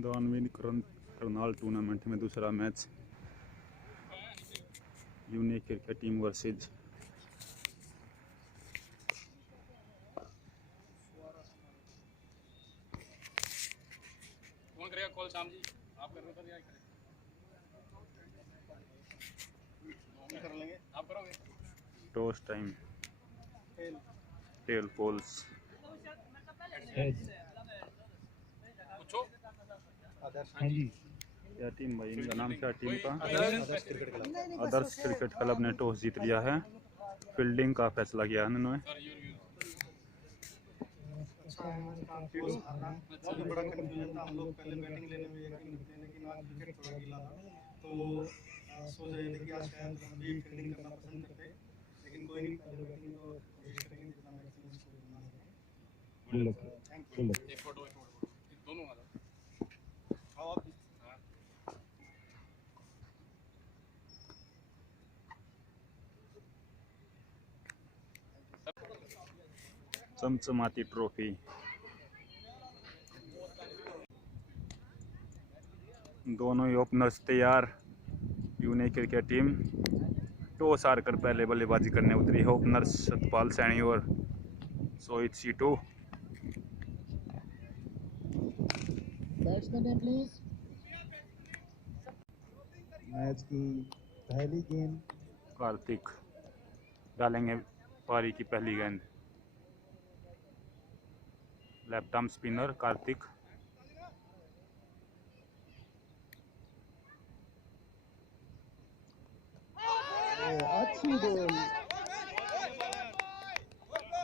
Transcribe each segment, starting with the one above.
The Unwin Karnal tournament में दूसरा match unique cricket team versus कौन करेगा कॉल? शाम जी आप कर रहे हो? कर लेंगे, आप करोगे? टॉस टाइम टेल पोल्स पूछो। हाँ जी, क्या टीम भाई, इनका नाम क्या टीम का? आदर्श क्रिकेट क्लब ने टॉस जीत लिया है। फील्डिंग का फैसला किया है उन्होंने। बड़ा कंफ्यूजन था। हम लोग पहले बैटिंग लेने में यकीन रखते हैं, लेकिन आज विकेट थोड़ा गिला था तो सोच रहे थे कि आज शायद हम भी फील्डिंग करना पसंद करते, लेकिन कोई नहीं, पहले बैटिंग को कोशिश करेंगे जितना मैक्सिमम स्कोर बनाना है। एक फोटो दोनों आ जाओ। आओ आप। चमचमाती ट्रॉफी। दोनों ही ओपनर्स तैयार। यूनिक क्रिकेट टीम टॉस हार कर पहले बल्लेबाजी करने उतरी है। ओपनर्स सतपाल सैनी और Sohit Situ. Batsman please. Match की पहली गेंद कार्तिक डालेंगे पारी की पहली गेंद। Left arm spinner Kartik. अच्छी बॉल,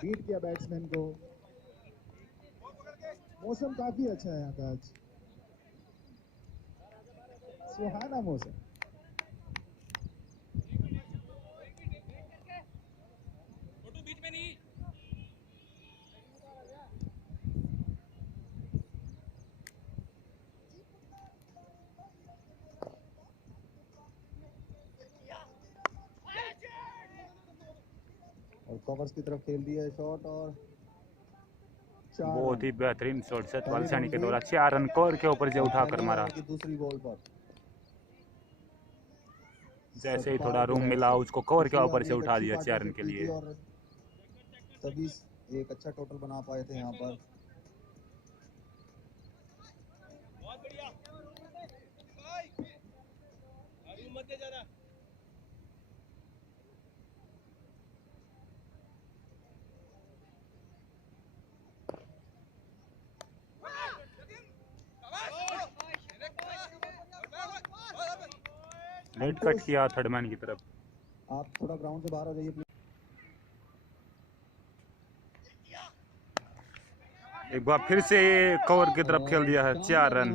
बीट किया बैट्समैन को। मौसम काफी अच्छा है यहाँ का आज, सुहाना मौसम। बीच में नहीं। और कवर्स की तरफ खेल दिया शॉट और बहुत ही बेहतरीन शॉट सतपाल सैनी के द्वारा 4 रन कवर के ऊपर से उठाकर मारा। दूसरी बॉल पर जैसे ही थोड़ा रूम मिला उसको कवर के ऊपर से उठा दिया 4 रन के लिए। और तभी एक अच्छा टोटल बना पाए थे यहाँ पर। बहुत बढ़िया। मत दे जरा। लेट कट किया थर्ड मैन की तरफ। आप थोड़ा ग्राउंड से बाहर आ जाइए प्लीज। एक बार फिर से कवर की तरफ खेल दिया है 4 रन।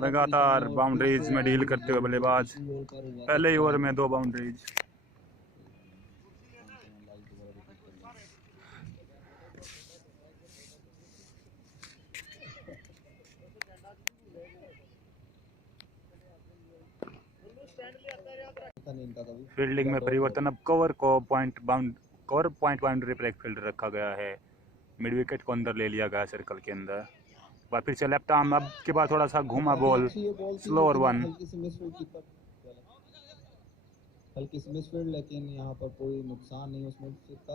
लगातार बाउंड्रीज में डील करते हुए बल्लेबाज। पहले ही ओवर में 2 बाउंड्रीज। फील्डिंग में परिवर्तन। अब कवर पॉइंट बाउंड्री पर एक फील्डर रखा गया है। मिड विकेट को अंदर ले लिया गया सर्कल के अंदर। बार फिर से लेफ्ट आर्म। अब के बाद थोड़ा सा घुमा बॉल, स्लोअर वन। हल्की सी मिसफील्ड, लेकिन यहाँ पर कोई नुकसान नहीं उसमें का।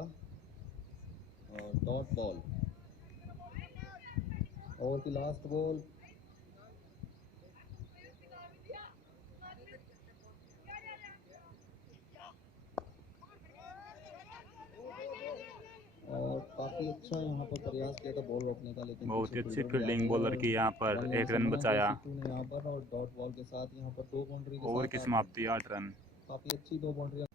और डॉट बॉल, ओवर की लास्ट बॉल। और काफी अच्छा यहाँ पर प्रयास किया था बॉल रोकने का, लेकिन बहुत ही अच्छी फील्डिंग बॉलर की यहाँ पर। 1 रन बचाया। यहाँ पर और डॉट बॉल के साथ यहाँ पर 2 बाउंड्री। ओवर की समाप्ति 8 रन। काफी अच्छी 2 बाउंड्री।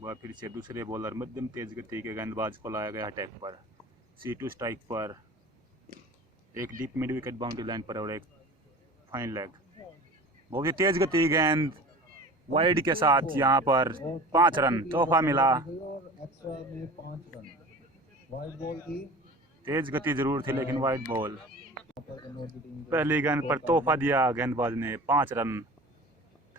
वह फिर से दूसरे बॉलर मध्यम तेज गति के गेंदबाज को लाया गया अटैक पर। C2 स्ट्राइक पर। एक deep mid wicket boundary line पर और एक फाइन लेग। बहुत ही तेज गति गेंद वाइड के साथ यहाँ पर 5 रन तोहफा मिला। एक्स्ट्रा में 5 रन। वाइड बॉल थी, तेज गति जरूर थी लेकिन वाइड बॉल। पहली गेंद पर तोहफा दिया गेंदबाज ने 5 रन।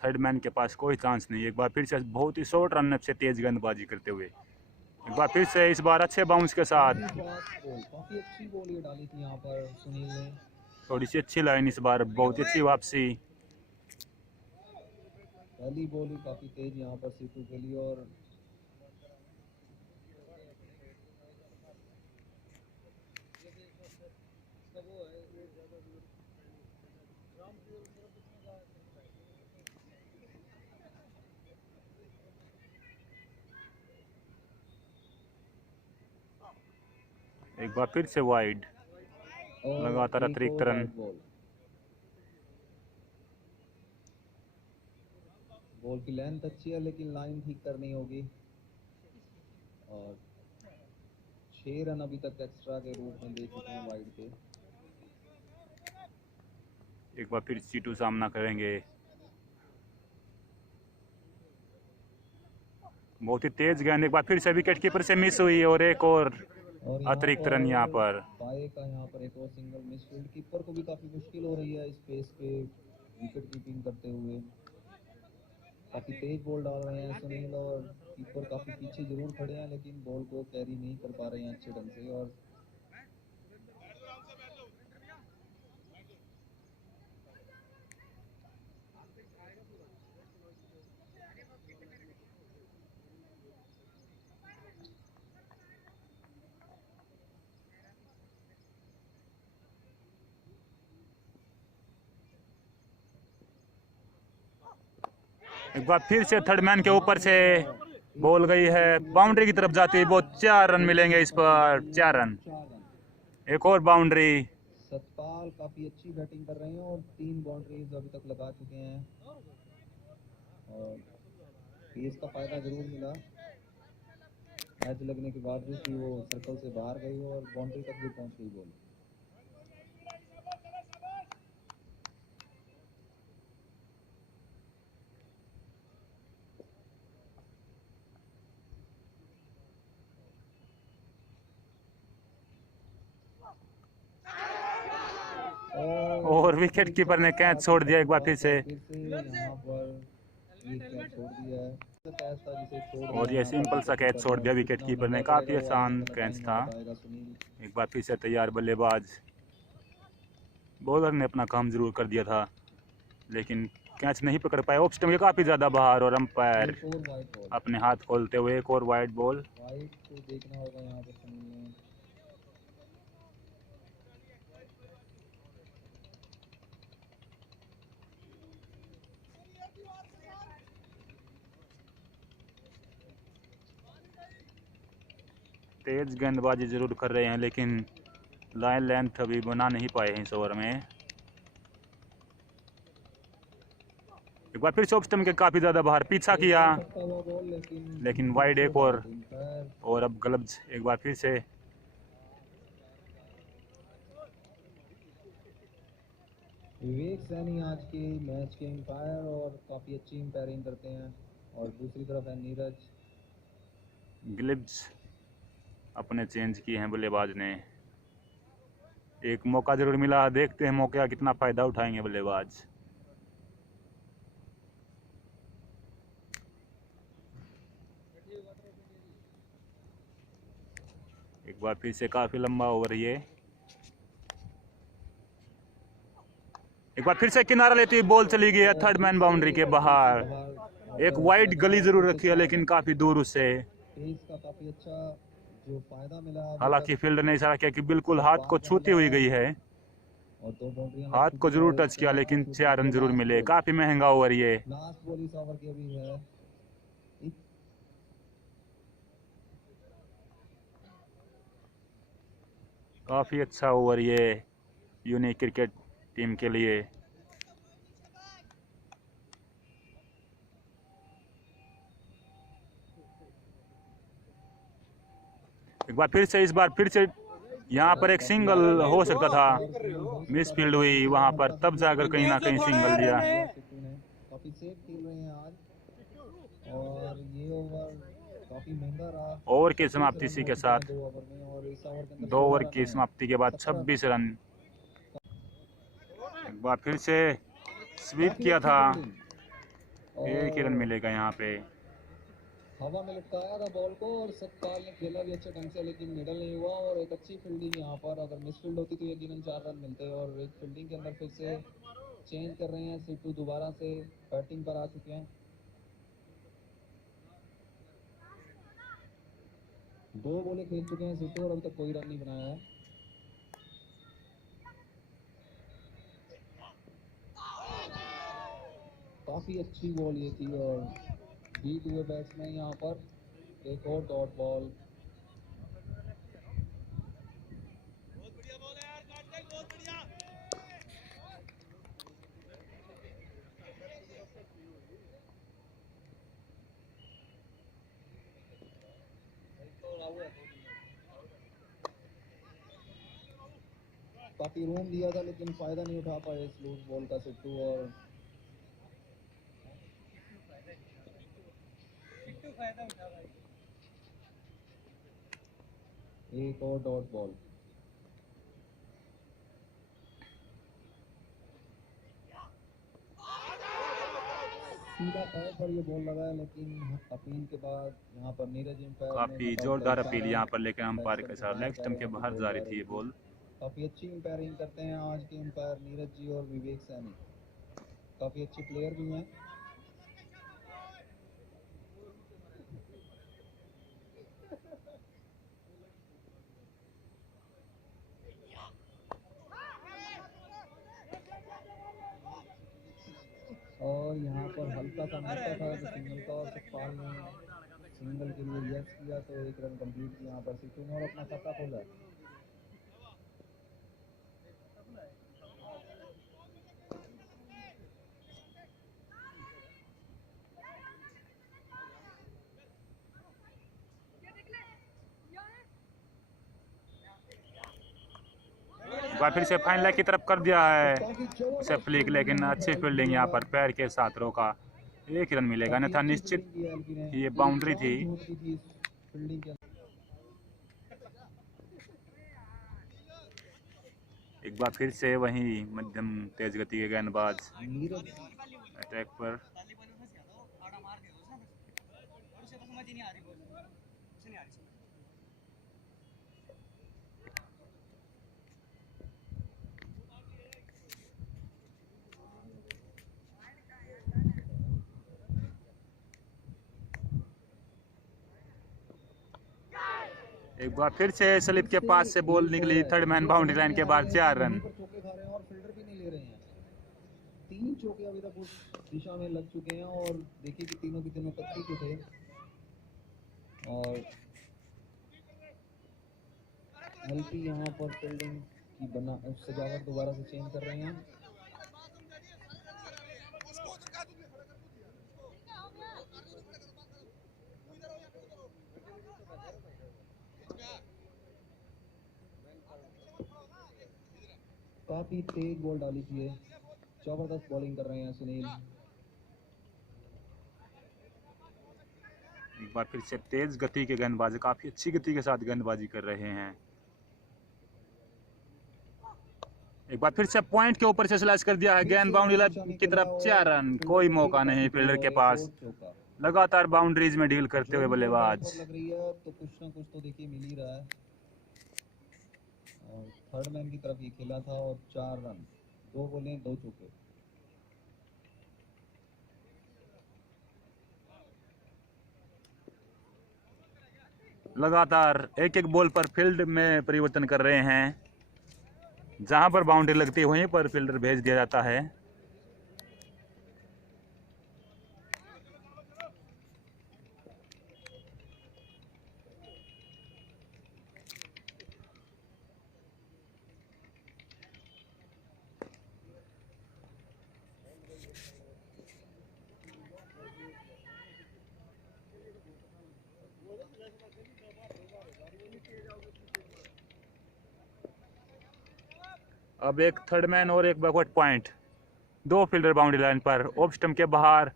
थर्ड मैन के पास कोई चांस नहीं। एक बार फिर से बहुत ही शॉर्ट रन से तेज गेंदबाजी करते हुए, एक बार फिर से इस बार अच्छे बाउंस के साथ काफी अच्छी बॉल ये डाली थी यहाँ पर सुनील ने। थोड़ी सी अच्छी लाइन इस बार, बहुत ही अच्छी वापसी। पहली बॉल ही काफी तेज यहाँ पर सीटू के लिए। और एक बार फिर से वाइड, लगातार एक अतिरिक्त और रन। वाइड बॉल की लेंथ अच्छी है लेकिन लाइन ठीक करनी होगी। और 6 रन अभी तक एक्स्ट्रा के रूप में दे चुके हैं वाइड के। एक बार फिर सीटू सामना करेंगे। बहुत ही तेज गेंद, एक बार फिर से विकेट कीपर से मिस हुई और एक और अतिरिक्त रन यहाँ पर। पाए का यहाँ पर एक और सिंगल मिस। फील्ड कीपर को भी काफी मुश्किल हो रही है इस पेस पे विकेट कीपिंग करते हुए। काफी तेज बॉल डाल रहे हैं सुनील और कीपर काफी पीछे जरूर खड़े हैं लेकिन बॉल को कैरी नहीं कर पा रहे हैं अच्छे ढंग से। और एक बार फिर से थर्ड मैन के ऊपर से बॉल गई है, बाउंड्री की तरफ जाती है। वो 4 रन मिलेंगे इस पर, 4 रन। एक और बाउंड्री। सतपाल काफी अच्छी बैटिंग कर रहे हैं और 3 बाउंड्रीज अभी तक लगा चुके हैं। और पेस का फायदा जरूर मिला। मैच लगने के बावजूद भी वो सर्कल से बाहर गई और बाउंड्री तक भी पहुंच गई बॉल। और विकेट कीपर ने कैच छोड़ दिया एक बार फिर से। यहाँ पर ये कैच छोड़ दिया है। कैच था जिसे छोड़ और ये सिंपल सा कैच छोड़ दिया विकेट कीपर ने, काफी आसान कैच था। एक बार फिर से तैयार बल्लेबाज। बॉलर ने अपना काम जरूर कर दिया था लेकिन कैच नहीं पकड़ पाए। ऑफ स्टंप के काफी ज्यादा बाहर और अंपायर अपने हाथ खोलते हुए एक और वाइड बॉल। वाइड को देखना होगा यहाँ पर सुनील ने। तेज गेंदबाजी जरूर कर रहे हैं लेकिन लाइन लेंथ अभी बना नहीं पाए हैं इस ओवर में। एक बार फिर से ऑफ स्टंप के काफी ज्यादा बाहर पीछा किया लेकिन वाइड एक और अब ग्लव्स एक बार फिर से। विवेक सैनी आज के मैच के एम्पायर और काफी अच्छी एम्पायरिंग करते हैं। और दूसरी तरफ है नीरज। ग्लव्स अपने चेंज किए हैं बल्लेबाज ने। एक मौका जरूर मिला, देखते हैं मौके का कितना फायदा उठाएंगे बल्लेबाज। एक बार फिर से काफी लंबा ओवर ये। एक बार फिर से किनारा लेती हुई बॉल चली गई है थर्ड मैन बाउंड्री के बाहर। एक वाइड गली जरूर रखी है लेकिन काफी दूर उससे। पेस का काफी अच्छा जो फायदा मिला। हालांकि फील्डर ने इशारा किया कि बिल्कुल हाथ को छूती हुई गई है। और 2 बाउंड्रियां हाथ को जरूर टच किया लेकिन 4 रन जरूर मिले। काफी महंगा ओवर ये। लास्ट बॉल इस ओवर की अभी है। काफी अच्छा ओवर ये यूनिक क्रिकेट टीम के लिए। एक बार फिर से, इस बार फिर से यहाँ पर एक सिंगल हो सकता था, मिस फील्ड हुई वहां पर, तब जाकर कहीं ना कहीं सिंगल दिया। काफी सेफ खेल रहे हैं आज और ये ओवर काफी महंगा रहा। ओवर की समाप्ति इसी के साथ 2 ओवर की समाप्ति के बाद 26 रन। एक बार फिर से स्वीप किया था एक ही रन मिलेगा यहाँ पे। हवा में लटकाया था बॉल को और सतपाल ने खेला भी अच्छे ढंग से, लेकिन मिडल नहीं हुआ और एक अच्छी फील्डिंग यहाँ पर। अगर मिस फील्ड होती तो यकीनन 4 रन मिलते। और एक फील्डिंग के अंदर फिर से चेंज कर रहे हैं। सिद्धू दोबारा से बैटिंग पर आ चुके हैं। 2 बॉलें खेल चुके हैं सिद्धू और अभी तक कोई रन नहीं बनाया है। काफी अच्छी बॉल ये थी और बीट हुए बैट्समैन यहाँ पर। एक और डॉट बॉल। बहुत बढ़िया बॉल है यार, कार्तिक बहुत बढ़िया। काफी रूम दिया था लेकिन फायदा नहीं उठा पाए इस लूज बॉल का सिद्धू। और एक और डॉट बॉल। सीधा पैर पर ये बॉल लगा है, लेकिन अपील के बाद यहाँ पर नीरज एम्पायर ने काफ़ी नॉट आउट जोरदार का अपील इशारा यहाँ पर, लेकिन अंपायर के बैट्समैन साथ लेग स्टंप के बाहर जा रही थी ये बॉल। काफी अच्छी एम्पायरिंग करते हैं आज के एम्पायर नीरज जी और विवेक सैनी। काफी अच्छे प्लेयर भी हैं। और यहाँ पर हल्का सा मौका था जो सिंगल का, और सतपाल ने सिंगल के लिए यस किया तो 1 रन कंप्लीट किया यहाँ पर सिद्धू ने और अपना खाता खोला। एक बार फिर से फाइन लेग की तरफ कर दिया है उसे फ्लिक, लेकिन अच्छी फील्डिंग यहाँ पर पैर के साथ रोका। 1 रन मिलेगा, अन्यथा निश्चित ये बाउंड्री थी। एक बार फिर से वही मध्यम तेज गति के गेंदबाज अटैक पर। एक बार फिर से स्लिप के पास से बॉल निकली, थर्ड मैन बाउंड्री लाइन के बाद 4 रन। चौके खा रहे हैं और फील्डर भी नहीं ले रहे हैं। 3 चौके अभी तक उस दिशा में लग चुके हैं और देखिए कि तीनों के तीनों कच्ची के थे। और हल्की यहाँ पर फील्डिंग की बना सजावट दोबारा से चेंज कर रहे हैं। काफी तेज बॉल डाली थी, जबरदस्त बॉलिंग कर रहे हैं सुनील। एक बार फिर से तेज गति के गेंदबाज काफी अच्छी गति के साथ गेंदबाजी कर रहे हैं। एक बार फिर से पॉइंट के ऊपर से स्लैश कर दिया है गेंद बाउंड्री लाइन की तरफ। 4 रन, कोई मौका नहीं फील्डर के पास। लगातार बाउंड्रीज में डील करते हुए बल्लेबाज। लग रही है तो कुछ ना कुछ तो देखिए मिल ही रहा है। और थर्ड मैन की तरफ ये खेला था और 4 रन, 2 बॉलें 2 चौके। लगातार एक एक बॉल पर फील्ड में परिवर्तन कर रहे हैं। जहां पर बाउंड्री लगती है वहीं पर फील्डर भेज दिया जाता है। अब एक थर्ड मैन और एक backward point, 2 fielder boundary line पर, ऑफ स्टंप के बाहर।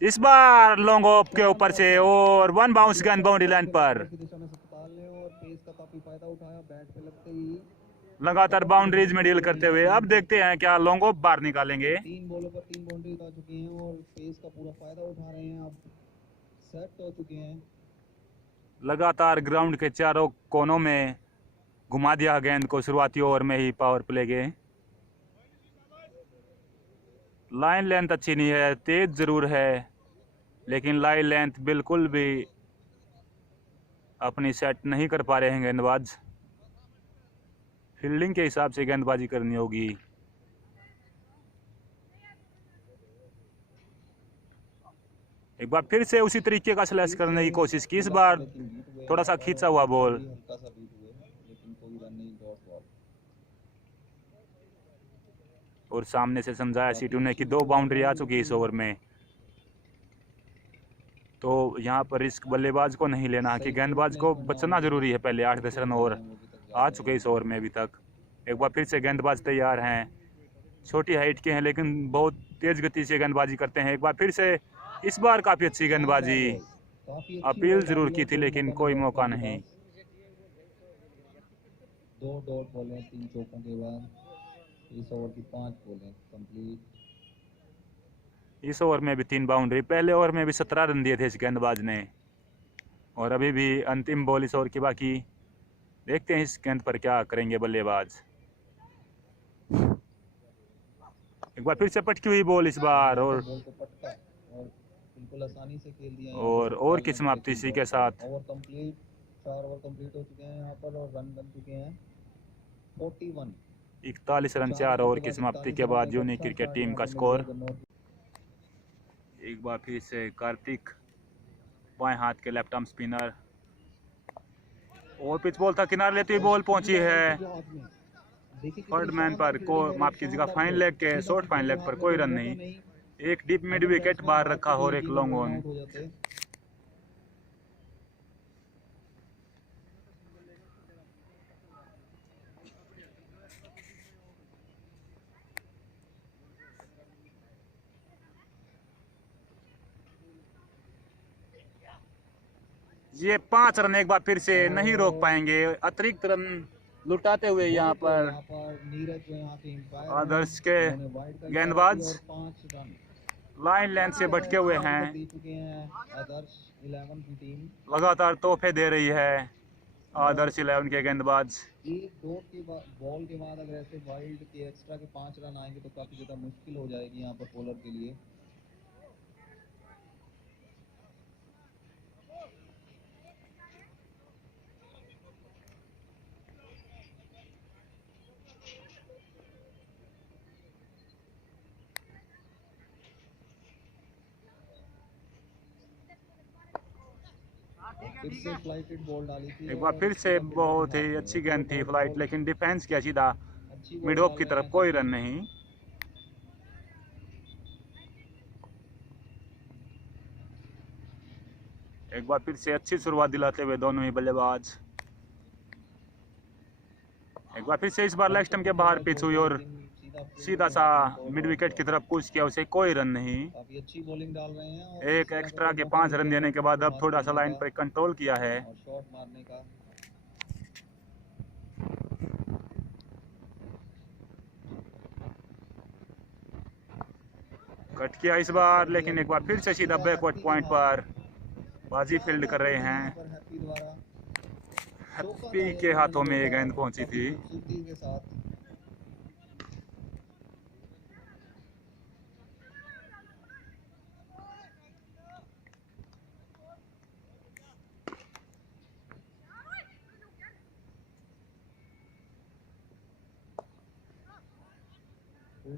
इस बार लॉन्ग ऑफ के ऊपर से और 1 बाउंस गेंद बाउंड्री लाइन पर। दिशा में सतपाल ने और पेस का काफी फायदा उठाया। बैट पे लगते ही लगातार बाउंड्रीज में डील करते हुए अब देखते हैं क्या लॉन्ग ऑफ बार निकालेंगे। 3 बॉलों पर 3 बाउंड्रीज आ चुकी हैं और पेस का पूरा फायदा उठा रहे हैं, अब सेट हो चुके हैं। लगातार ग्राउंड के चारों कोनों में घुमा दिया गेंद को शुरुआती ओवर में ही पावर प्ले के। लाइन लेंथ अच्छी नहीं है, तेज जरूर है लेकिन लाइन लेंथ बिल्कुल भी अपनी सेट नहीं कर पा रहे हैं गेंदबाज। फील्डिंग के हिसाब से गेंदबाजी करनी होगी। एक बार फिर से उसी तरीके का स्लैश करने की कोशिश की, इस बार थोड़ा सा खींचा हुआ बॉल हल्का सा बीट हुए लेकिन कोई रन नहीं, डॉट बॉल। और सामने से समझाया सीटू ने कि 2 बाउंड्री आ चुकी है इस ओवर में, तो यहाँ पर रिस्क बल्लेबाज को नहीं लेना कि गेंदबाज को बचना जरूरी है। पहले 8-10 रन और आ चुके इस ओवर में अभी तक। एक बार फिर से गेंदबाज तैयार हैं, छोटी हाइट के हैं लेकिन बहुत तेज गति से गेंदबाजी करते हैं। एक बार फिर से इस बार काफी अच्छी गेंदबाजी, अपील जरूर की थी लेकिन कोई मौका नहीं। 2 डॉट बॉलें 3 चौकों के बाद इस ओवर की 5 बॉलें कंप्लीट। इस ओवर में भी 3 बाउंड्री, पहले ओवर में भी 17 रन दिए थे इस गेंदबाज ने और अभी भी अंतिम बॉल इस ओवर की बाकी। देखते हैं इस गेंद पर क्या करेंगे बल्लेबाज। एक बार फिर से पटकी हुई बॉल इस बार और बॉल को पटका और बिल्कुल आसानी से खेल दिया और ओवर की समाप्ति इसी के साथ। ओवर कंप्लीट, 4 ओवर कंप्लीट हो चुके हैं यहाँ पर और रन बन चुके हैं 41। 41 रन 4 ओवर की समाप्ति के बाद यूनिक क्रिकेट टीम का स्कोर। एक बार फिर से कार्तिक, बाएं हाथ के लेफ्ट आर्म स्पिनर, और पिच बॉल था, किनारे लेती हुई बॉल पहुंची है थर्ड मैन पर, को माफ कीजिएगा फाइन लेग के, शॉर्ट फाइन लेग पर कोई रन नहीं। एक डीप मिड विकेट बाहर रखा और एक लॉन्ग ऑन। ये 5 रन एक बार फिर से नहीं रोक पाएंगे, अतिरिक्त रन लुटाते हुए यहाँ पर आदर्श के गेंदबाज लाइन लेंथ से भटके हुए हैं। आदर्श 11 की टीम लगातार तोहफे दे रही है आदर्श 11 के गेंदबाज। एक डॉट के बॉल के बाद अगर ऐसे वाइल्ड के एक्स्ट्रा के 5 रन आएंगे तो काफी ज्यादा मुश्किल हो जाएगी यहाँ पर बॉलर के लिए। फिर से फ्लाइटेड बॉल डाली थी, एक बार फिर से बहुत ही अच्छी गेंद थी फ्लाइट, लेकिन डिफेंस किया सीधा मिड ऑफ की तरफ, कोई रन नहीं। एक बार फिर से अच्छी शुरुआत दिलाते हुए दोनों ही बल्लेबाज। एक बार फिर से इस बार लेग स्टंप के बाहर पिच हुई और सीधा सा मिड विकेट की तरफ पुश किया, उसे कोई रन नहीं। काफी अच्छी बॉलिंग डाल रहे हैं। एक एक्स्ट्रा के 5 रन देने के बाद अब थोड़ा सा लाइन पर कंट्रोल किया है। और शॉट मारने का कट किया इस बार, लेकिन एक बार फिर से सीधा बैकवर्ड पॉइंट पर बाजी फील्ड कर रहे हैं। हैप्पी द्वारा हैप्पी के हाथों में ये गेंद पहुंची थी। खूबसूरती के साथ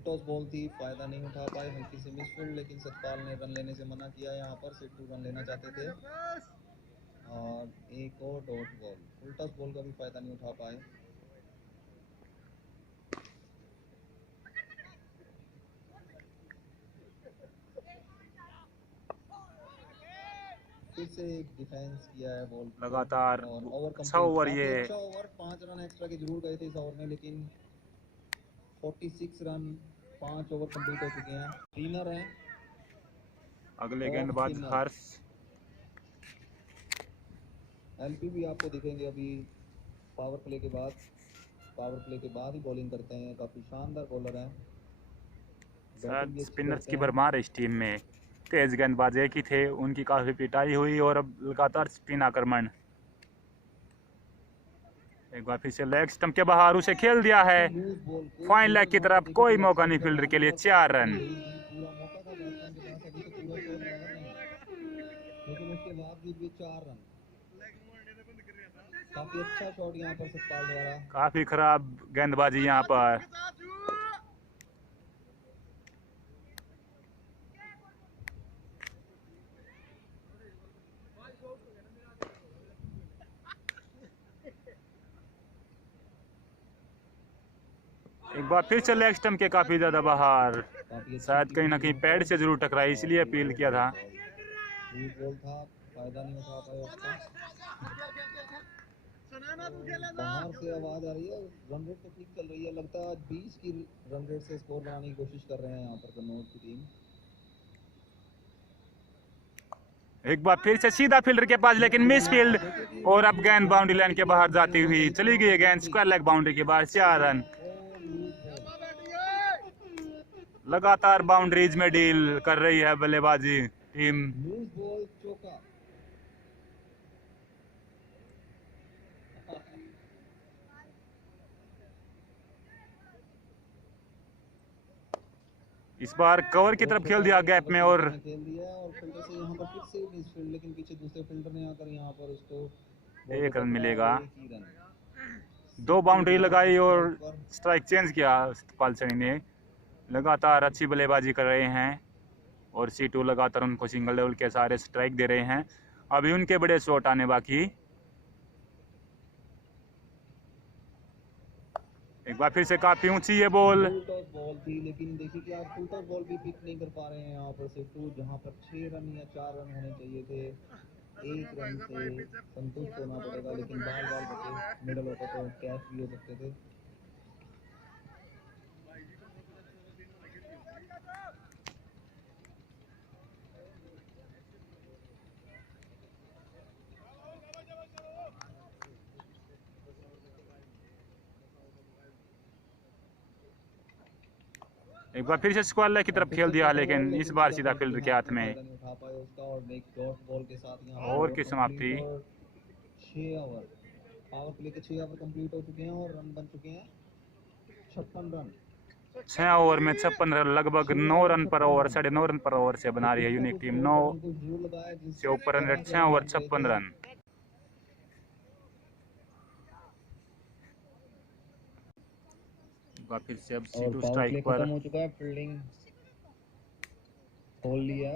टॉस बॉल थी, फायदा नहीं उठा पाए, हल्की सी मिसफील्ड, लेकिन सतपाल ने रन लेने से मना किया। यहाँ पर सिद्धू रन लेना चाहते थे और एक और dot ball, full toss ball का भी फायदा नहीं उठा पाए। फिर से एक डिफेंस किया है बॉल लगातार और ओवर 6 ओवर, ये अच्छा ओवर, 5 रन एक्स्ट्रा के जरूर गए थे इस ओवर में, लेकिन 46 रन 5 ओवर कंप्लीट हो चुके हैं। स्पिनर हैं अगले गेंदबाज हर्ष। एलपी भी आपको दिखेंगे अभी पावर प्ले के बाद। पावर प्ले के बाद ही बॉलिंग करते हैं, काफ़ी शानदार बॉलर हैं। शायद स्पिनर्स की भरमार है इस टीम में। तेज गेंदबाज एक ही थे, उनकी काफ़ी पिटाई हुई और अब लगातार स्पिन आक्रमण। एक बार फिर से लेग स्टंप के बाहर उसे खेल दिया है लूज बॉल को फाइन लेग की तरफ। देखिए कोई पूरा मौका शॉट नहीं फील्डर के लिए, लगा, 4 रन। पूरा मौका था बैट्समैन के पास, अभी तो पूरा शॉट लगा नहीं, लेकिन उसके बावजूद भी 4 रन। काफी अच्छा शॉट यहाँ पर सतपाल द्वारा। काफी खराब गेंदबाजी यहाँ पर। एक बार फिर से लेग स्टंप के काफी ज्यादा बाहर। काफी शायद कहीं ना कहीं पैड से जरूर टकराई, इसलिए अपील किया था। लूज बॉल था, फायदा नहीं उठा पाया उसका। बाहर से आवाज आ रही है, रन रेट तो ठीक चल रही है, लगता है आज 20 की रन रेट से स्कोर बनाने की कोशिश कर रहे हैं यहाँ पर कन्नौज की टीम। एक बार फिर से सीधा फील्डर के पास, लेकिन मिस फील्ड, और अब गेंद बाउंड्री लाइन के बाहर जाती हुई चली गई है गेंद स्क्वायर लेग बाउंड्री के बाहर। 4 रन। लगातार बाउंड्रीज में डील कर रही है बल्लेबाजी टीम। लूज बॉल चौका। इस बार कवर की तरफ खेल दिया गैप में, और खेल दिया और फील्डर से यहाँ पर फिर से मिस फील्ड, लेकिन पीछे दूसरे फील्डर ने आकर यहाँ पर उसको 1 रन मिलेगा। 1 ही रन। 2 बाउंड्री लगाई और स्ट्राइक चेंज किया सतपाल सैनी ने। लगातार अच्छी बल्लेबाजी कर रहे हैं और C2 लगातार उनको सिंगल लेवल के सारे स्ट्राइक दे रहे हैं। अभी उनके बड़े शॉट आने बाकी। एक बार फिर से काफी ऊंची ये बॉल। फुल टॉस बॉल थी, लेकिन देखिए कि आप फुल टॉस बॉल भी पिक नहीं कर पा रहे हैं यहाँ पर सिद्धू, जहाँ पर 6 रन या 4 रन होने चाहिए थे। 1 रन से संतुष्ट होना पड़ेगा, लेकिन बाल बाल बचे, मिडल होता तो कैच भी हो सकते थे। एक बार फिर से स्क्वायर लेग की तरफ खेल दिया, लेकिन इस बार सीधा फील्डर के हाथ में। उठा पाए उसका, और एक डॉट बॉल के साथ यहाँ ओवर की समाप्ति। 6 ओवर, पावर प्ले के 6 ओवर कंप्लीट हो चुके हैं और रन बन चुके हैं 56 रन। 6 ओवर में 56 रन, लगभग 9 रन पर ओवर, 9.5 रन पर ओवर से बना रही है यूनिक टीम। 9 से ऊपर रन रेट, 6 ओवर 56 रन। फिर से अब C2 स्ट्राइक पर। खत्म हो चुका है, फील्डिंग खोल लिया।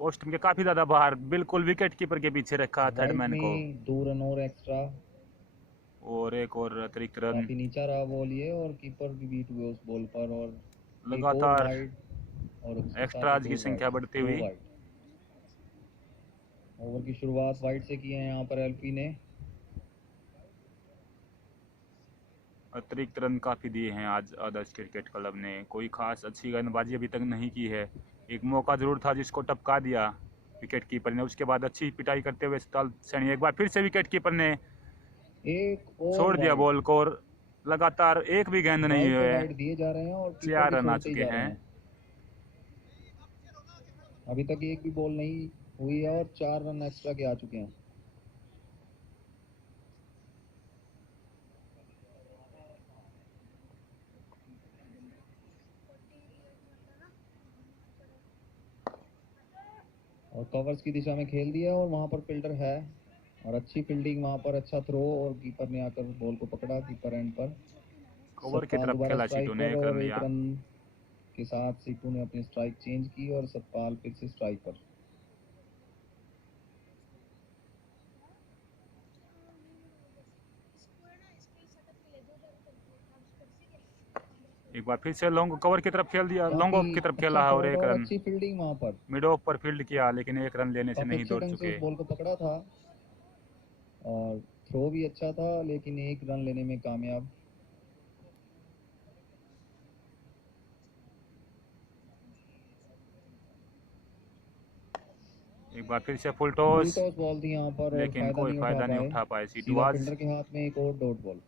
पोस्ट के काफी ज्यादा बाहर, बिल्कुल विकेट कीपर के पीछे रखा थर्ड मैन को। 2 रन और एक्स्ट्रा, और एक और अतिरिक्त रन। काफी नीचा रहा बॉल ये, और कीपर भी बीट हुए उस बॉल पर, और लगातार और एक्स्ट्राज की संख्या बढ़ती हुई। ओवर की शुरुआत वाइड से की है यहाँ पर एलपी ने। अतिरिक्त रन काफी दिए हैं आज आदर्श क्रिकेट क्लब ने। कोई खास अच्छी गेंदबाजी अभी तक नहीं की है। एक मौका जरूर था जिसको टपका दिया विकेट कीपर ने, उसके बाद अच्छी पिटाई करते हुए सतपाल सैनी। एक बार फिर से विकेट कीपर ने छोड़ दिया बॉल को, और लगातार एक भी गेंद नहीं हुए, दिए जा रहे हैं और 4 रन आ चुके हैं। अभी तक एक भी बॉल नहीं हुई है और 4 रन एक्स्ट्रा के आ चुके हैं। और कवर्स की दिशा में खेल दिया, और वहां पर फील्डर है, और अच्छी फील्डिंग वहां पर, अच्छा थ्रो, और कीपर ने आकर बॉल को पकड़ा कीपर एंड पर। ओवर की तरफ खेला C2 ने, 1 रन लिया। रन के साथ C2 ने अपनी स्ट्राइक चेंज की और सतपाल फिर से स्ट्राइक पर। एक बार फिर से लॉन्ग कवर की तरफ खेल दिया, लॉन्ग ऑफ की तरफ खेला है और 1 रन। अच्छी फील्डिंग वहां पर, मिड ऑफ पर फील्ड किया, लेकिन 1 रन लेने से नहीं दौड़ चुके। बॉल को पकड़ा था और थ्रो भी अच्छा था, लेकिन 1 रन लेने में कामयाब। एक बार फिर से full full toss, toss ball थी यहाँ पर और लेकिन कोई फायदा नहीं उठा पाए सीधा सीटवाज। फील्डर के हाथ में एक और डॉट बॉल।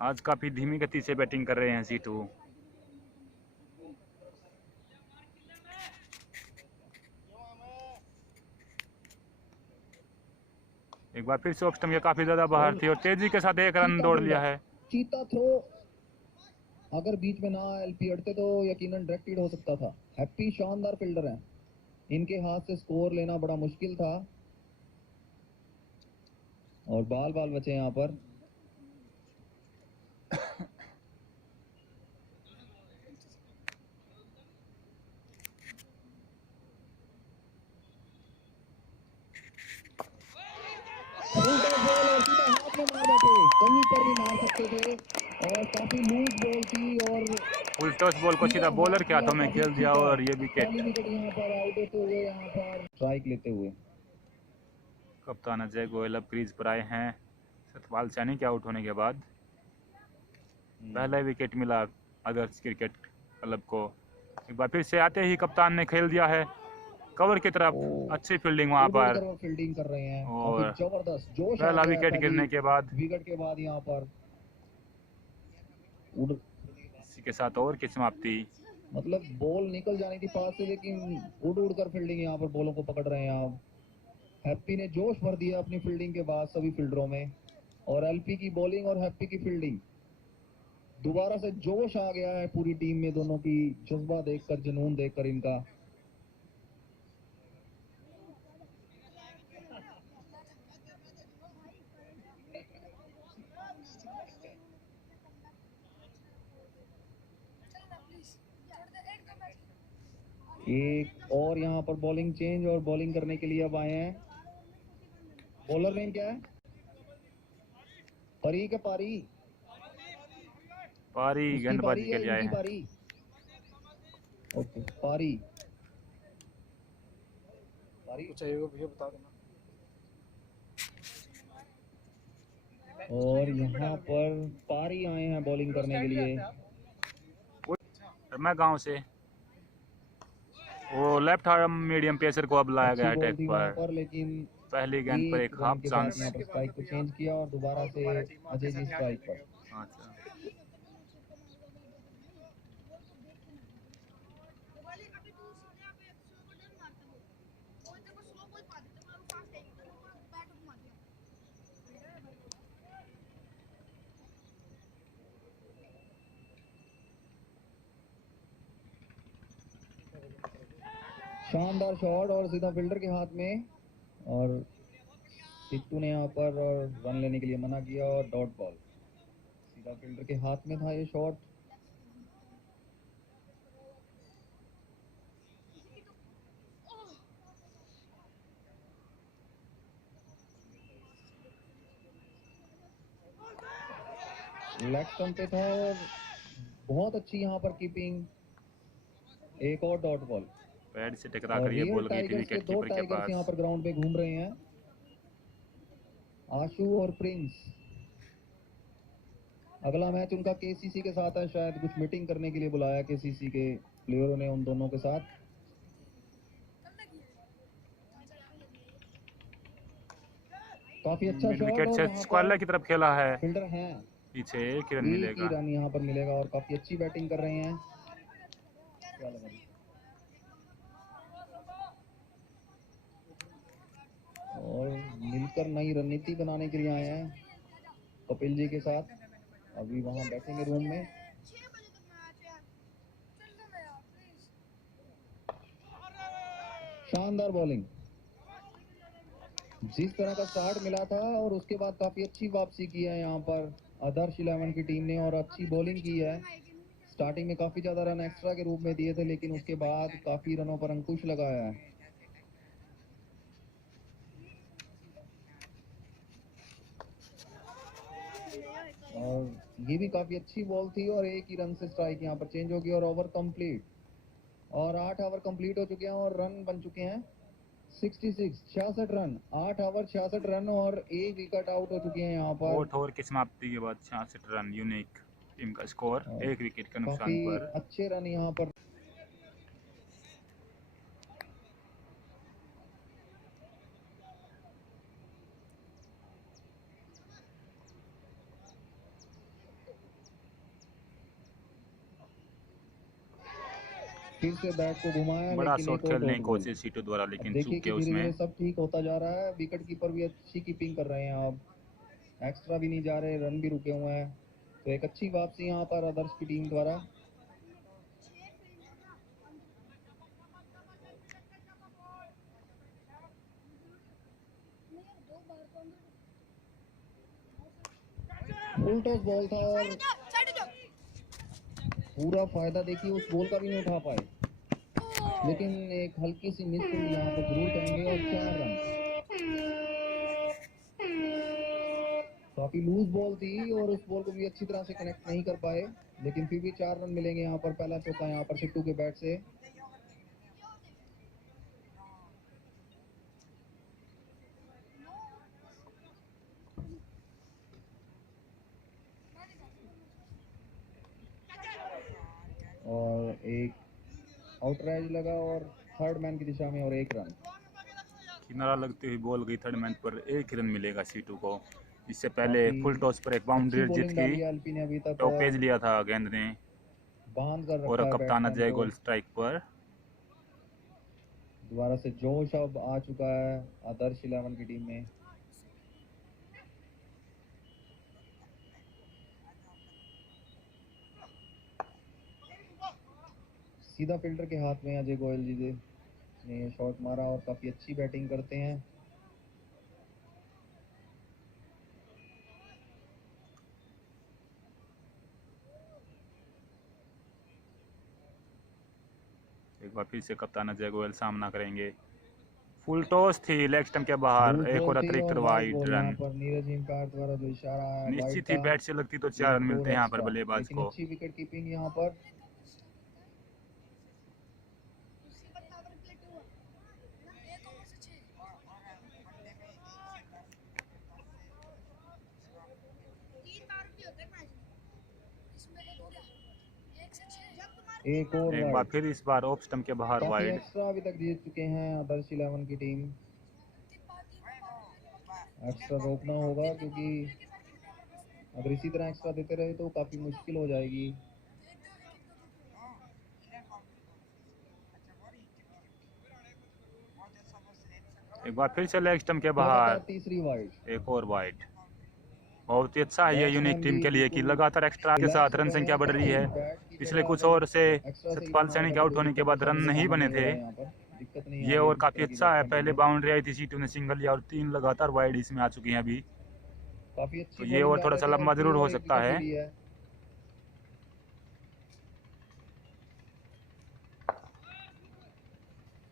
आज काफी धीमी गति से बैटिंग कर रहे हैं सीटू। एक बार फिर से ऑफ स्टंप, काफी ज्यादा बाहर थी और तेजी के साथ एक रन दौड़ लिया है। चीता थ्रो, अगर बीच में ना एलपी अड़ते तो यकीनन डायरेक्ट हिट हो सकता था। हैप्पी शानदार फील्डर हैं, इनके हाथ से स्कोर लेना बड़ा मुश्किल था और बाल बाल बचे यहाँ पर। कहीं पर भी मार सकते थे और काफी लूज बॉल थी और फुल टॉस बॉल को सीधा बॉलर के हाथों में खेल दिया और ये विकेट। यहाँ पर आउट होते हुए यहाँ पर स्ट्राइक लेते हुए कप्तान अजय गोयल अब क्रीज पर आए हैं सतपाल सैनी के आउट होने के बाद। पहला विकेट मिला आदर्श क्रिकेट क्लब को। एक बार फिर से आते ही कप्तान ने खेल दिया है कवर की तरफ। अच्छी फील्डिंग वहां पर फील्डिंग कर रहे हैं और जबरदस्त जोश। पहला विकेट गिरने के बाद यहाँ पर इसी के साथ ओवर की समाप्ति। मतलब बॉल निकल जानी थी पास से, लेकिन उड़ उड़ कर फील्डिंग यहाँ पर बॉलों को पकड़ रहे हैं आप। हैप्पी ने जोश भर दिया अपनी फील्डिंग के बाद सभी फील्डरों में, और एलपी की बॉलिंग और हैप्पी की फील्डिंग दोबारा से जोश आ गया है पूरी टीम में। दोनों की जज्बा देखकर, जुनून देखकर इनका। एक और यहाँ पर बॉलिंग चेंज और बॉलिंग करने के लिए अब आए हैं। बॉलर नेम क्या है? परी के पारी? पारी गेंदबाजी के लिए आए हैं। पारी, ओके पारी। पारी चाहिए भैया बता देना। और यहाँ पर पारी आए हैं बॉलिंग करने के लिए। मैं गांव से वो लेफ्ट आर्म मीडियम पेसर को अब लाया गया अटैक पर, लेकिन पहली गेंद पर एक हाफ चांस। स्ट्राइक को चेंज किया और दोबारा से अजय जी स्ट्राइक पर। अच्छा, शानदार शॉट और सीधा फील्डर के हाथ में, और सिट्टू ने यहाँ पर रन लेने के लिए मना किया और डॉट बॉल। सीधा फील्डर के हाथ में था ये शॉट। लेग स्टंप पे था और बहुत अच्छी यहाँ पर कीपिंग। एक और डॉट बॉल। पैड से टकराकर ये बॉल गई थी विकेट कीपर के पास। यहाँ पर ग्राउंड पे घूम रहे हैं, आशु और प्रिंस। अगला मैच उनका केसीसी के साथ है, शायद कुछ मीटिंग करने के लिए बुलाया केसीसी के प्लेयरों ने उन दोनों के साथ। काफी अच्छा शॉट विकेट से स्क्वायर की तरफ खेला है। फील्डर हैं, पीछे एक ही रन मिलेगा। रन यहाँ पर मिलेगा और काफी अच्छी बैटिंग कर रहे हैं। और मिलकर नई रणनीति बनाने के लिए आए हैं कपिल जी के साथ। अभी वहां बैठेंगे रूम में। शानदार बॉलिंग, जिस तरह का स्टार्ट मिला था और उसके बाद काफी अच्छी वापसी की है यहाँ पर आदर्श 11 की टीम ने, और अच्छी बॉलिंग की है। स्टार्टिंग में काफी ज्यादा रन एक्स्ट्रा के रूप में दिए थे, लेकिन उसके बाद काफी रनों पर अंकुश लगाया है। और ये भी काफी अच्छी बॉल थी और एक ही रन से स्ट्राइक यहाँ पर चेंज हो गई और ओवर कंप्लीट। और 8 ओवर कंप्लीट हो चुके हैं और रन बन चुके हैं 66 रन। 8 ओवर 66 रन और एक विकेट आउट हो चुके हैं यहाँ पर। 8 ओवर की समाप्ति के बाद 66 रन यूनिक टीम का स्कोर, एक विकेट के नुकसान पर। अच्छे रन यहाँ पर। फिर से बैट को घुमाया बड़ा लेकिन शॉट एक और खेलने डॉट की बॉल। कोशिश सीटू द्वारा, अब लेकिन देखिए चूक के कि धीरे उसमें। धीरे सब ठीक होता जा रहा है, विकेट कीपर भी अच्छी कीपिंग कर रहे हैं, अब एक्स्ट्रा भी नहीं जा रहे, रन भी रुके हुए हैं, तो एक अच्छी वापसी यहाँ पर आदर्श की टीम द्वारा। फुल टॉस बॉल था और पूरा फायदा देखिए उस बॉल का भी नहीं उठा पाए, लेकिन एक हल्की सी मिस फील्ड यहाँ पर जरूर करेंगे और 4 रन। काफी लूज बॉल थी और उस बॉल को भी अच्छी तरह से कनेक्ट नहीं कर पाए, लेकिन फिर भी 4 रन मिलेंगे यहाँ पर। पहला चौका यहाँ पर सिट्टू के बैट से। और एक आउटराइज लगा और थर्ड मैन की दिशा में और 1 रन। किनारा लगती हुई बॉल गई थर्ड मैन पर, 1 रन मिलेगा सीटू को। इससे पहले काफी फुल टॉस पर एक अच्छी बाउंड्री जीत बॉलिंग की, डाली है एलपी ने अभी तक टॉपेज और लिया था गेंद ने, बांध कर और रखा है कप्तान बैट्समैन अजय को। गोल स्ट्राइक पर। दोबारा से जोश अब आ चुका है आदर्श 11 की टीम में। सीधा फील्डर के हाथ में अजय गोयल जी ने शॉट मारा और काफी अच्छी बैटिंग करते हैं। एक बार फिर से कप्तान अजय गोयल सामना करेंगे। फुल टॉस थी, लेग स्टंप के बाहर, लूज एक बॉल और थी अतिरिक्त और वाइड वाइड बॉल यहाँ रन। पर नीरज इम्पायर द्वारा जो इशारा है वाइड निश्चित ही था, बैट से लगती तो 4 रन एक और मिलते हैं यहाँ पर एक्स्ट्रा, बल्लेबाज लेकिन को। अच्छी विकेट कीपिंग यहाँ पर। एक और एक बार वाइड। फिर इस बार ऑफ स्टंप के बाहर काफी वाइड। एक्स्ट्रा अभी तक जीत चुके हैं आदर्श 11 की टीम। एक्स्ट्रा रोकना होगा क्योंकि अगर इसी तरह एक्स्ट्रा देते रहे तो काफी मुश्किल हो जाएगी। एक बार फिर से लेग स्टंप के बाहर, लगातार तीसरी वाइड। एक और वाइड। बहुत ही अच्छा है ये यूनिक बैट्समैन टीम भी के लिए कि बिल्कुल लगातार एक्स्ट्रा के रिलैक्स साथ हो रन गए संख्या हैं, बढ़ रही है। बैट की पिछले जगह कुछ अगर ओवर से एक्स्ट्रा से ही सतपाल करना सैनी होता के तो आउट कोई होने के दिक्कत बाद रन परेशानी का नहीं सामना बने नहीं थे। होगा यहाँ पर, दिक्कत नहीं ये आएगी ओवर इस काफी तरह की अच्छा है, बैट्समैन के पहले लिए। बाउंड्री आई थी, सीटू ने सिंगल लिया और 3 लगातार वाइड इसमें आ चुकी हैं अभी। काफी तो अच्छी ये बॉलिंग ओवर डाल थोड़ा रहे सा थे लंबा एलपी जरूर हो और एक सकता विकेट भी है। लिया है।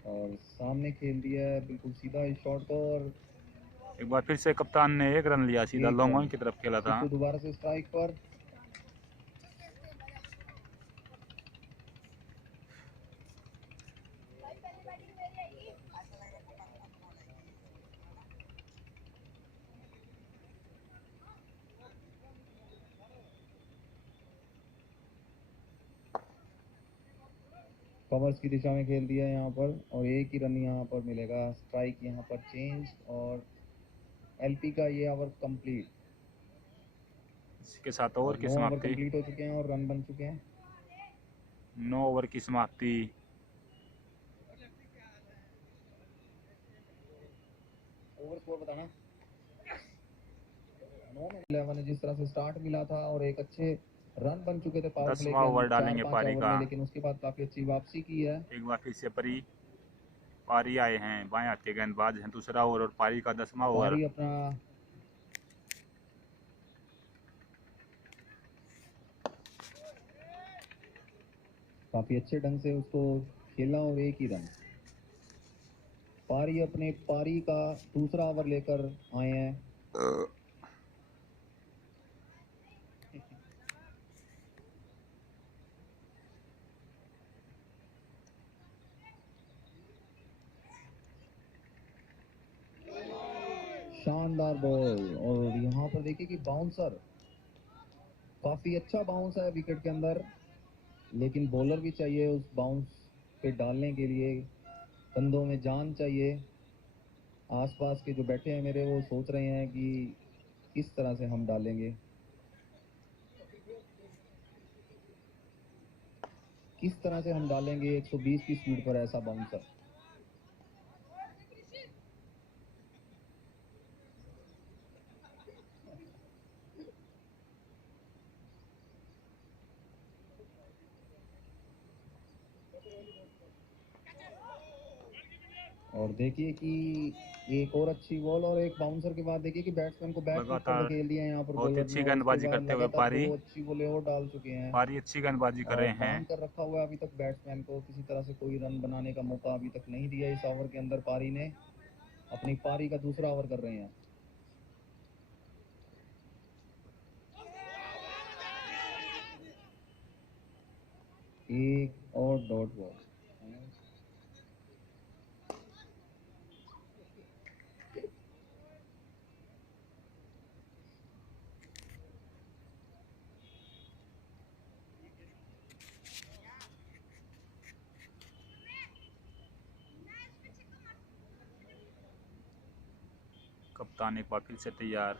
और सामने खेल दिया है बिल्कुल सीधा इस शॉट को और एक बार फिर से कप्तान ने 1 रन लिया, सीधा 1 लॉन्ग रन। ऑन की तरफ खेला था। सिट्टू दोबारा से स्ट्राइक पर। कवर्स की दिशा में खेल दिया यहाँ पर और 1 ही रन यहाँ पर मिलेगा। स्ट्राइक यहाँ पर चेंज और एलपी का ये ओवर कंप्लीट। इसके साथ ओवर की 9 ओवर समाप्ति, कंप्लीट हो चुके हैं और रन बन चुके हैं। 9 ओवर की समाप्ति। ओवर स्कोर बताना। 11 ने जिस तरह से स्टार्ट मिला था और एक अच्छे रन बन चुके थे पावर प्ले 10वां के ओवर डालेंगे 4-5 पारी ओवर का। में, लेकिन उसके बाद काफी अच्छी वापसी की है। एक बार फिर से पारी आए हैं, बाएं हाथ के गेंदबाज हैं। दूसरा ओवर और पारी का 10वां ओवर। पारी अपना काफी अच्छे ढंग से उसको खेला और 1 ही रन। पारी अपने पारी का दूसरा ओवर लेकर आए हैं। शानदार बॉल और यहाँ पर देखिए कि बाउंसर काफी अच्छा बाउंस है विकेट के अंदर, लेकिन बॉलर भी चाहिए उस बाउंस पे डालने के लिए, कंधों में जान चाहिए। आसपास के जो बैठे हैं मेरे वो सोच रहे हैं कि किस तरह से हम डालेंगे। किस तरह से हम डालेंगे 120 की स्पीड पर ऐसा बाउंसर। और देखिए कि एक और अच्छी बॉल और एक बाउंसर के बाद देखिए कि बैट्समैन को बैट फुट पर लगातार धकेल दिया है यहाँ पर बहुत बॉलर अच्छी ने, और उसके गेंदबाजी बाद करते हुए लगातार पारी 2 अच्छी बॉलें और डाल चुके हैं पारी अच्छी गेंदबाजी कर और रहे हैं। बाउंड कर रखा हुआ है अभी तक बैट्समैन को। किसी तरह से कोई रन बनाने का मौका अभी तक नहीं दिया इस ओवर के अंदर। पारी ने अपनी पारी का दूसरा ओवर कर रहे हैं। एक और डॉट बॉल। कप्तान एक बार फिर से तैयार,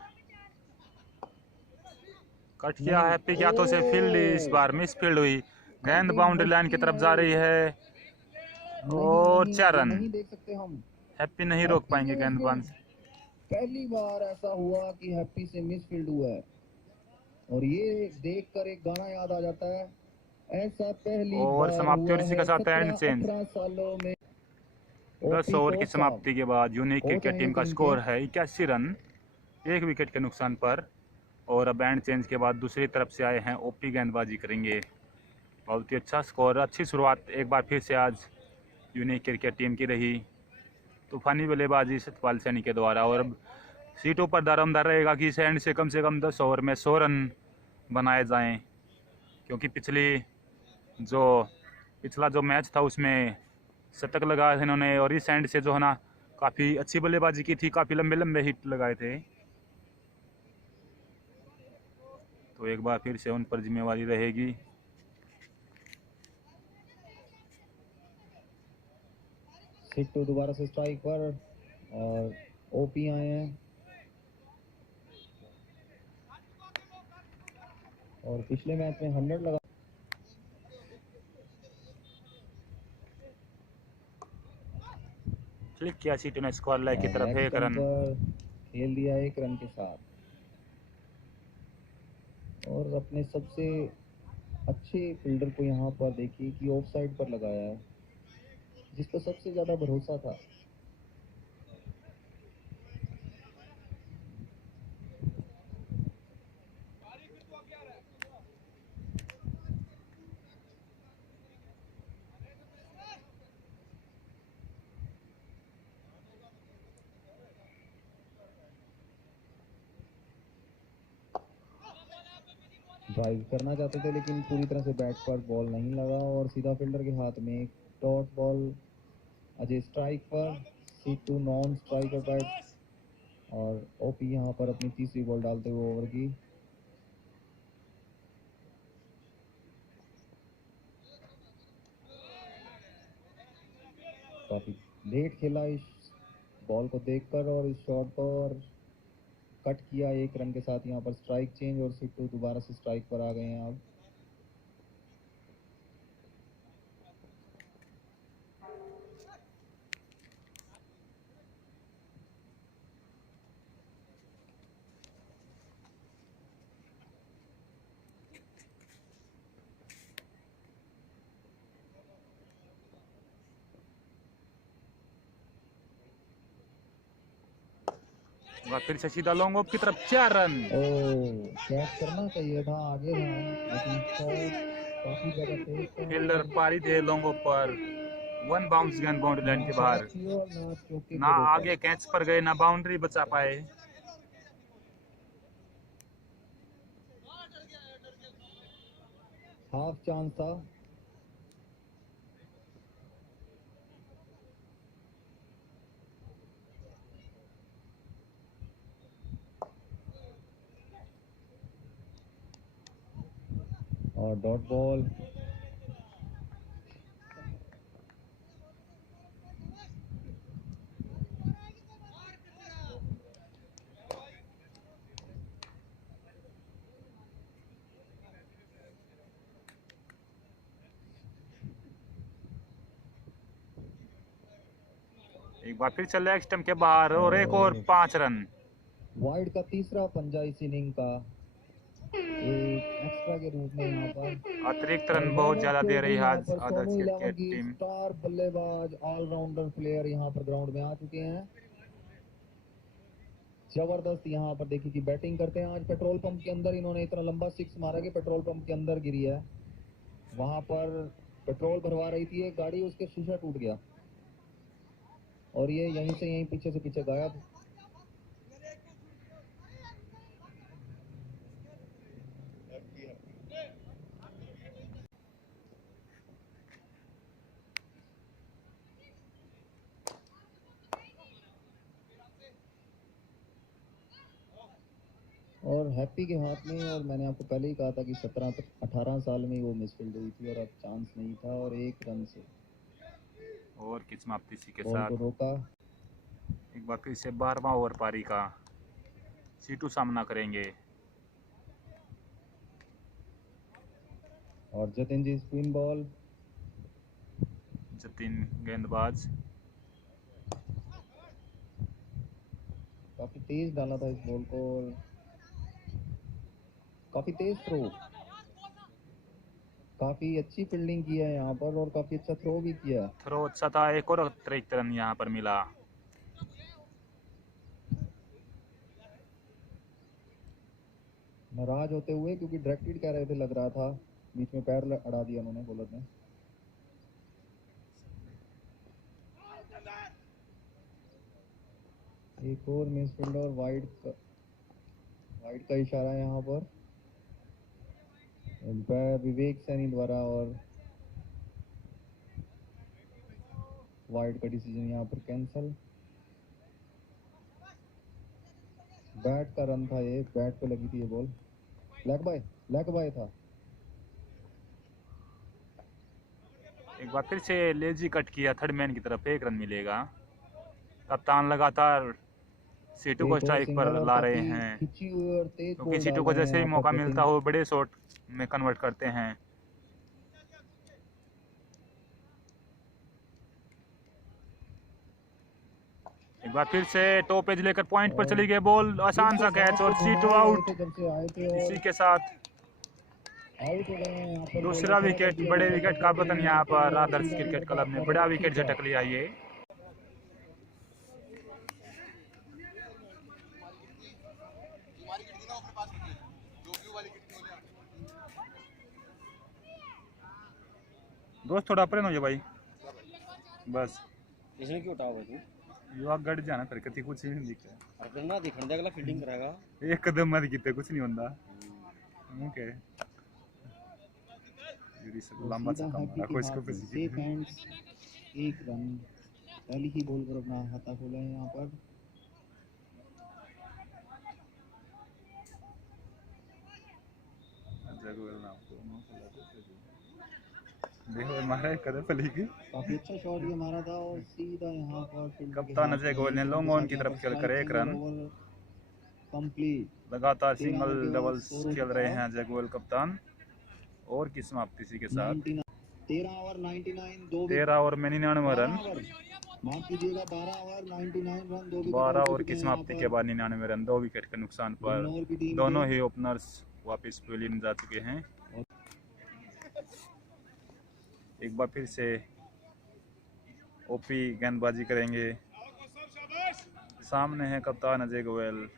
कट किया हैप्पी के हाथों से, फील्ड इस बार मिस फील्ड हुई, गेंद बाउंड्री लाइन की तरफ जा रही है और 4 रन। नहीं देख सकते हम, हैप्पी नहीं रोक पाएंगे गेंदबाज। पहली बार ऐसा हुआ कि हैप्पी से मिसफील्ड हुआ है और ये देखकर एक गाना याद आ जाता है, ऐसा पहली ओवर बार समाप्ति और हुआ इसी है के साथ एंड चेंज। 17-18 सालों में। 10 ओवर की समाप्ति के बाद यूनिक कोच क्रिकेट हैं टीम ये का टीम स्कोर के। है 81 रन 1 विकेट के नुकसान पर। और अब एंड चेंज के बाद दूसरी तरफ से आए हैं ओपी गेंदबाजी करेंगे। बहुत ही अच्छा स्कोर, अच्छी शुरुआत एक बार फिर से आज यूनिक क्रिकेट टीम की रही। तूफानी बल्लेबाजी सतपाल सैनी के द्वारा। और अब सीटों पर दारोमदार रहेगा कि इस एंड से कम 10 ओवर में 100 रन बनाए जाएं, क्योंकि पिछला जो मैच था उसमें शतक लगाए थे इन्होंने, और इस एंड से जो है ना काफ़ी अच्छी बल्लेबाजी की थी, काफ़ी लंबे लंबे हिट लगाए थे। तो एक बार फिर से उन पर जिम्मेवारी रहेगी। सिट्टू दोबारा से स्ट्राइक पर और ओपी आए हैं और पिछले मैच में 100 लगा क्लिक किया सीटों ने स्क्वायर लाइन की तरफ, लेग 1 स्टंप रन। पर खेल दिया 1 रन के साथ और अपने सबसे अच्छे फील्डर को यहाँ पर देखिए कि ऑफ साइड पर लगाया है, जिस पर सबसे ज्यादा भरोसा था। ड्राइव करना चाहते थे लेकिन पूरी तरह से बैट पर बॉल नहीं लगा और सीधा फील्डर के हाथ में एक डॉट बॉल। अजय स्ट्राइक पर, सीटू नॉन स्ट्राइकर बैट और ओपी यहाँ पर अपनी तीसरी बॉल डालते हुए ओवर की। काफी लेट खेला इस बॉल को देखकर और इस शॉट को, और कट किया 1 रन के साथ। यहाँ पर स्ट्राइक चेंज और सिट्टू दोबारा से स्ट्राइक पर आ गए हैं अब। फिर से सीधा लॉन्ग ऑफ की तरफ, 4 रन। कैच करना चाहिए था, आगे था लेकिन शॉट काफी ज्यादा तेज था। फील्डर पारी थे लॉन्ग ऑफ पर, 1 बाउंस गेंद बाउंड्री लाइन के बाहर, ना आगे कैच पर गए ना बाउंड्री बचा पाए। हाफ चांस था। और डॉट बॉल। एक बार फिर चल लेग स्टंप के बाहर और एक और 5 रन। वाइड का तीसरा पंजा इस इनिंग का, एक एक्स्ट्रा के रूप में यहाँ पर। अतिरिक्त रन बहुत ज्यादा दे रही है यहाँ आज पर आदर्श सोनू 11 क्रिकेट की टीम। स्टार बल्लेबाज ऑलराउंडर प्लेयर यहाँ पर ग्राउंड में आ चुके हैं। जबरदस्त यहाँ पर देखिए कि बैटिंग करते हैं। आज पेट्रोल पंप के अंदर इन्होंने इतना लंबा सिक्स मारा कि पेट्रोल पंप के अंदर गिरी है। वहां पर पेट्रोल भरवा रही थी एक गाड़ी, उसके शीशा टूट गया और ये यहीं से यहीं पीछे से पीछे गायब। और हैप्पी के हाथ में, और मैंने आपको पहले ही कहा था कि 17-18 साल में वो मिसफील्ड हुई थी और अब चांस नहीं था, और एक रन से और की समाप्ति इसी के बॉल साथ को रोका। एक बार फिर से 12वां ओवर पारी का सीटू सामना करेंगे। और जतिन जी स्पिन बॉल, जतिन गेंदबाज काफी तेज डाला था इस बॉल को, और काफी तेज थ्रो, काफी अच्छी फील्डिंग की है यहाँ पर और काफी अच्छा थ्रो भी किया। थ्रो अच्छा था, एक और अतिरिक्त रन यहाँ पर मिला। नाराज होते हुए, क्योंकि डायरेक्टेड कह रहे थे लग रहा था, बीच में पैर अड़ा दिया उन्होंने बॉलर ने। एक और मिसफील्ड और वाइड का इशारा है यहाँ पर विवेक सैनी द्वारा, और वाइड का डिसीजन यहाँ पर कैंसल। बैट का रन था ये, बैट पे लगी थी ये बॉल, लेग बाय था। एक बार फिर से लेजी कट किया थर्ड मैन की तरफ, एक रन मिलेगा। कप्तान लगातार सीटू को स्ट्राइक पर ला रहे हैं, क्योंकि सीटू को जैसे ही मौका मिलता हो बड़े शॉट में कन्वर्ट करते हैं। एक बार फिर से टॉप एज लेकर पॉइंट पर चली गई बॉल, आसान सा कैच और सीटू आउट। इसी के साथ दूसरा विकेट, बड़े विकेट का पतन यहाँ पर आदर्श क्रिकेट क्लब ने बड़ा विकेट झटक लिया। ये दोस्त थोड़ा अपने हो भाई, बस इसने क्यों उठाओ तू युवा गड़ जाना फिर कति कुछ नहीं दिखता। अगर ना दिखण दे अगला फील्डिंग करेगा, एक कदम मत कीते कुछ नहीं होता। ओके ये सब लंबा सा काम रहा कोई इसको सेफ हैंड्स, एक रन पहली ही बॉल पर अपना खाता खोला है यहाँ पर। देखो मारा एक कदम पली की, काफी अच्छा शॉट ये मारा था और सीधा यहाँ पर कप्तान अजय गोयल ने लॉन्ग ऑन की तरफ खेल कर एक रन कंप्लीट। लगातार सिंगल डबल्स खेल रहे हैं अजय गोयल कप्तान। और की समाप्ति इसी के साथ 13 ओवर 99 13 ओवर में 99 रन, माफ कीजिएगा 12 ओवर 99 रन, 12 ओवर की समाप्ति के बाद 99 रन, 2 विकेट के नुकसान पर दोनों ही ओपनर्स वापस पवेलियन जा चुके हैं। एक बार फिर से ओपी गेंदबाजी करेंगे, सामने है कप्तान अजय गोयल।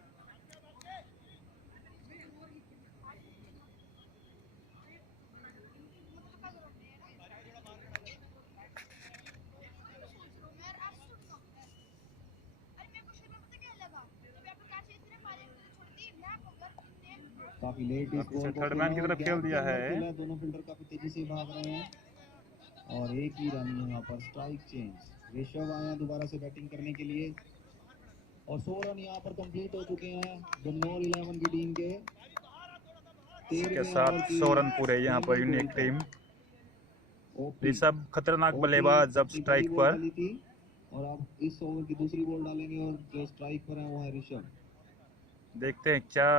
काफी लेट थर्ड मैन की तरफ खेल दिया है। दोनों फील्डर काफी तेजी से भाग रहे हैं और एक ही रन यहाँ पर स्ट्राइक चेंज। ऋषभ आए दोबारा से बैटिंग करने के लिए और 100 रन यहाँ पर कंप्लीट हो चुके हैं बंगाल 11 की टीम के। इसके साथ 100 रन पूरे यहाँ पर यूनिक टीम। ऋषभ खतरनाक बल्लेबाज जब स्ट्राइक पर, और अब इस ओवर की दूसरी बॉल डालेंगे और जो स्ट्राइक पर है वो है ऋषभ। देखते हैं क्या।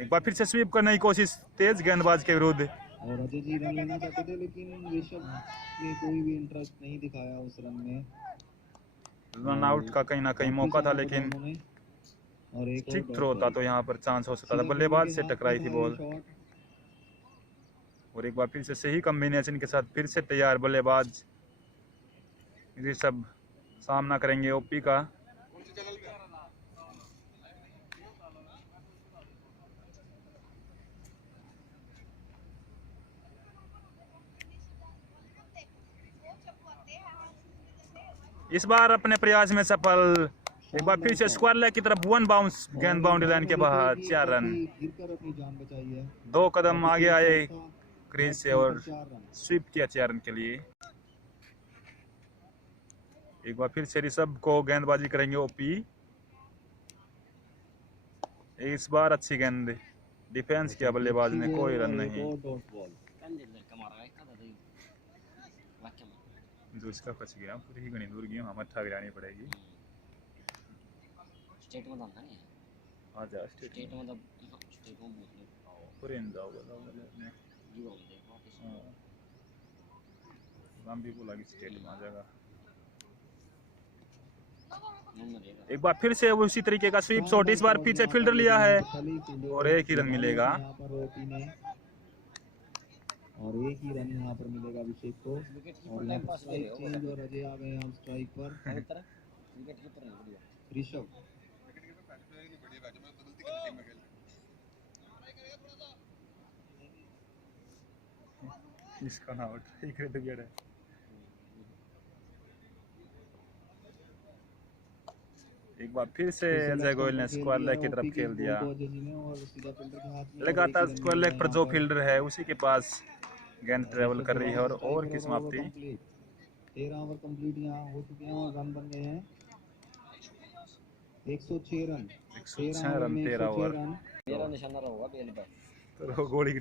एक बार फिर से स्वीप करने की कोशिश तेज गेंदबाज के विरुद्ध, और अजय जी रन लेना चाहते थे लेकिन ऋषभ ने कोई भी इंटरेस्ट नहीं दिखाया उस रन में। रन आउट का कहीं ना कहीं मौका था, लेकिन और एक स्टिक थ्रो होता तो यहाँ पर चांस हो सकता था। बल्लेबाज से टकराई थी बॉल, और एक बार फिर से सही कॉम्बिनेशन के साथ फिर से तैयार बल्लेबाज ऋषभ सामना करेंगे ओपी का। इस बार अपने प्रयास में सफल। एक बार फिर से स्क्वायर लेग की तरफ वन बाउंस, गेंद बाउंड्री लाइन के बाहर, 4 रन। 2 कदम आगे आए क्रीज से और स्वीप किया 4 रन के लिए। एक बार फिर से ऋषभ को गेंदबाजी करेंगे ओपी। इस बार अच्छी गेंद डिफेंस किया बल्लेबाज ने, कोई रन नहीं। जो इसका फंस गया पूरी ही घनी दूर गया, हमें ठग जानी पड़ेगी। स्टेट में था नहीं आ जा स्टेट स्टेट में स्टेट में पूरे इन जाओ ने जीव हम देख वापस नाम भी बोला कि स्टेट में आ जाएगा। नंबर देगा। एक बार फिर से उसी तरीके का स्वीप शॉट, इस बार पीछे फील्डर लिया है और एक ही रन मिलेगा। और एक ही रन यहाँ पर मिलेगा अभिषेक को। विकेट कीपर और टाइम यहाँ पास स्ट्राइक ले रहे चेंज हो और अजय आ गए हैं स्ट्राइक पर। विकेट कीपर है बढ़िया ऋषभ इसका नाम ठीक है विकेट है। एक बार फिर से अजय गोयल ने स्क्वायर लेग की तरफ खेल दिया। लगातार स्क्वायर लेग पर जो फील्डर है उसी के पास गेंद ट्रेवल कर रही है और ओवर की समाप्ति। 13 ओवर कंप्लीट यहाँ हो चुके हैं और रन बन गए हैं 106 रन। 106 run 13 over. मेरा निशाना रहोगा पहले पर तो गोली